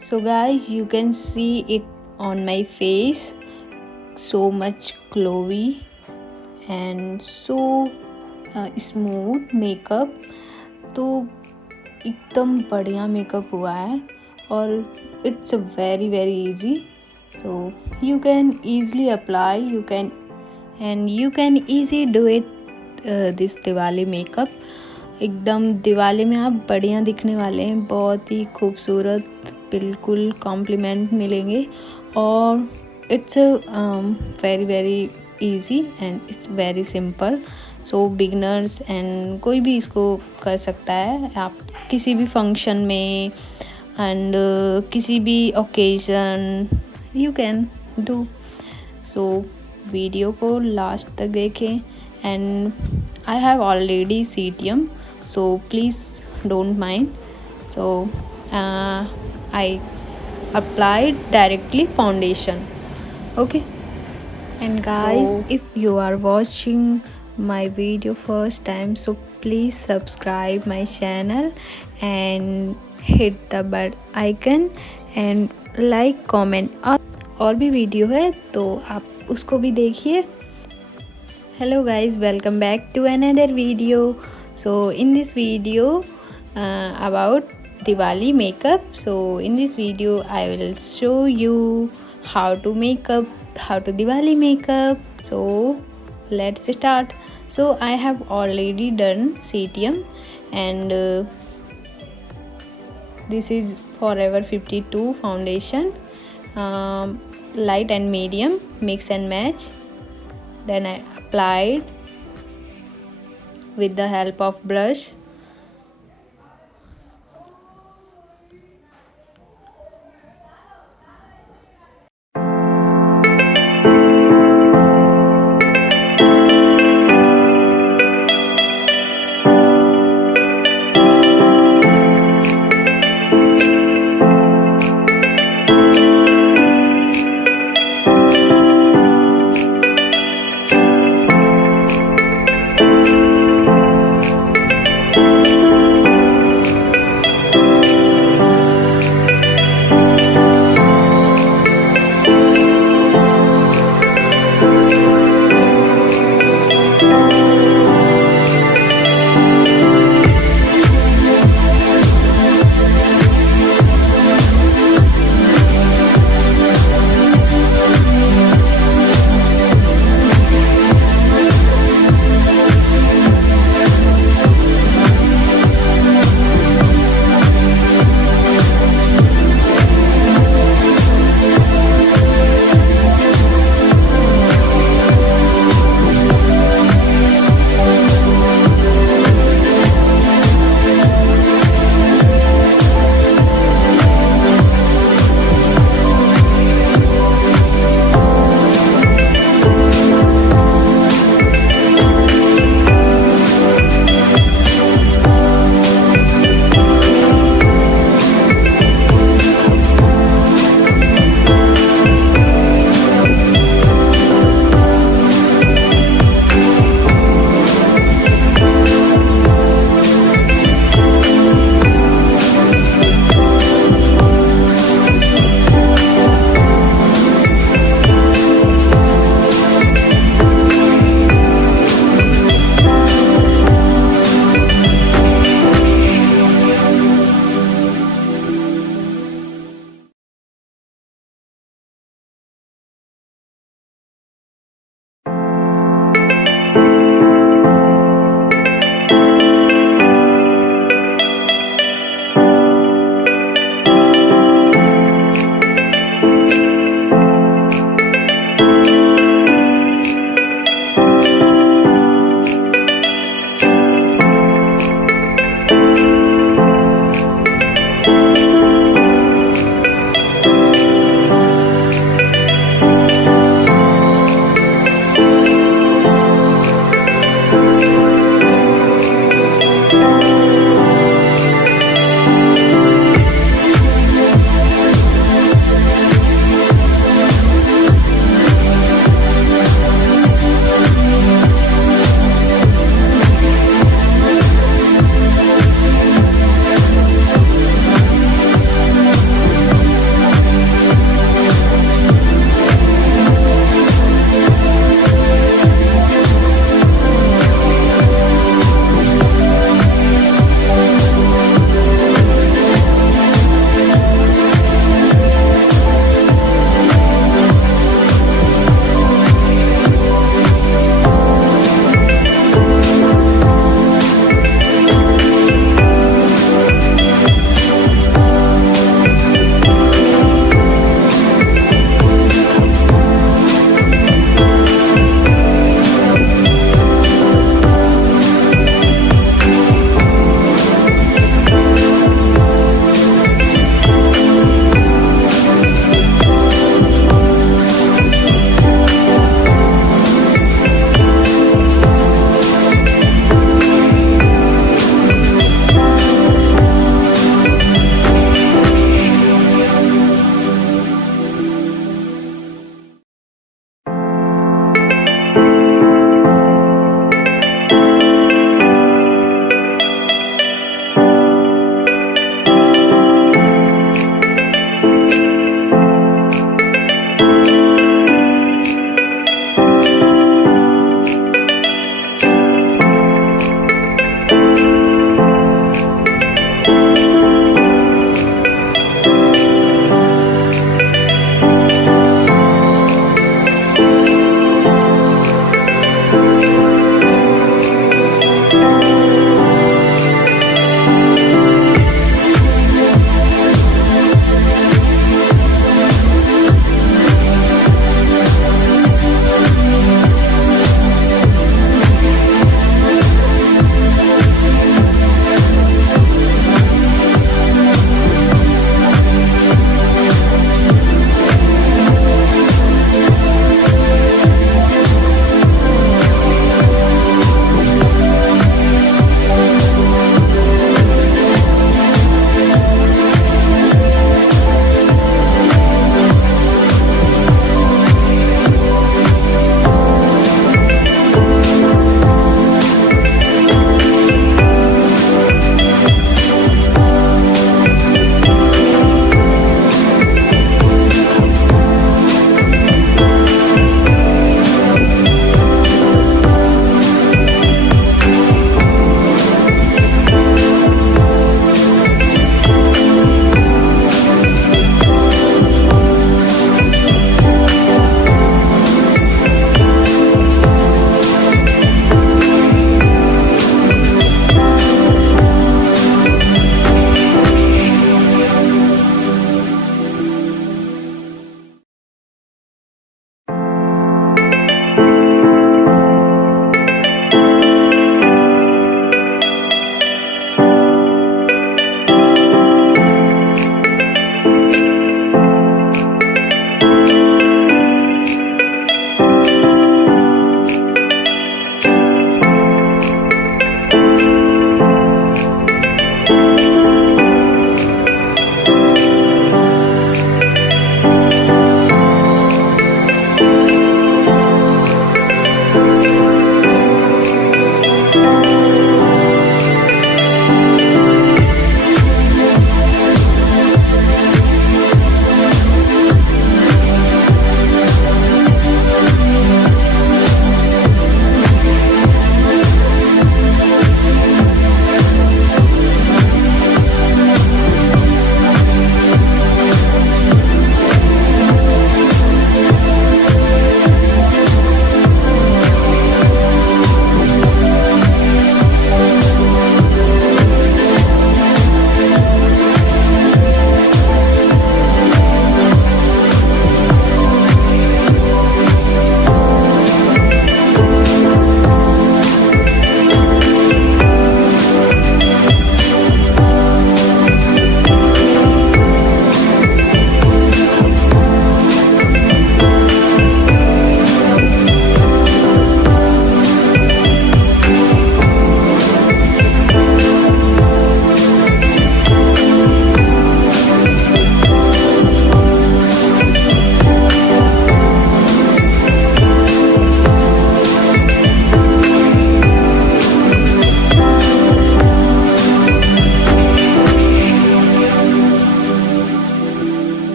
So guys, you can see it on my face, so much glowy and so smooth makeup. तो एकदम बढ़िया makeup हुआ है और it's very very easy. So you can easily apply, you can easy do it this Diwali makeup. एकदम दिवाली में आप बढ़िया दिखने वाले हैं, बहुत ही खूबसूरत, बिल्कुल कॉम्प्लीमेंट मिलेंगे। और it's very very easy and it's very simple. So beginners and कोई भी इसको कर सकता है, आप किसी भी फंक्शन में एंड किसी भी occasion you can do. So video को लास्ट तक देखें एंड आई हैव ऑलरेडी सीटियम, so please don't mind. So I applied directly foundation, okay. And guys, so if you are watching my video first time, so please subscribe my channel and hit the bell icon and like comment। और भी वीडियो है तो आप उसको भी देखिए। Hello guys, welcome back to another video. So in this video about Diwali makeup, so in this video I will show you how to Diwali makeup. So let's start. So I have already done CTM and this is Forever 52 foundation, light and medium, mix and match. Then I applied with the help of brush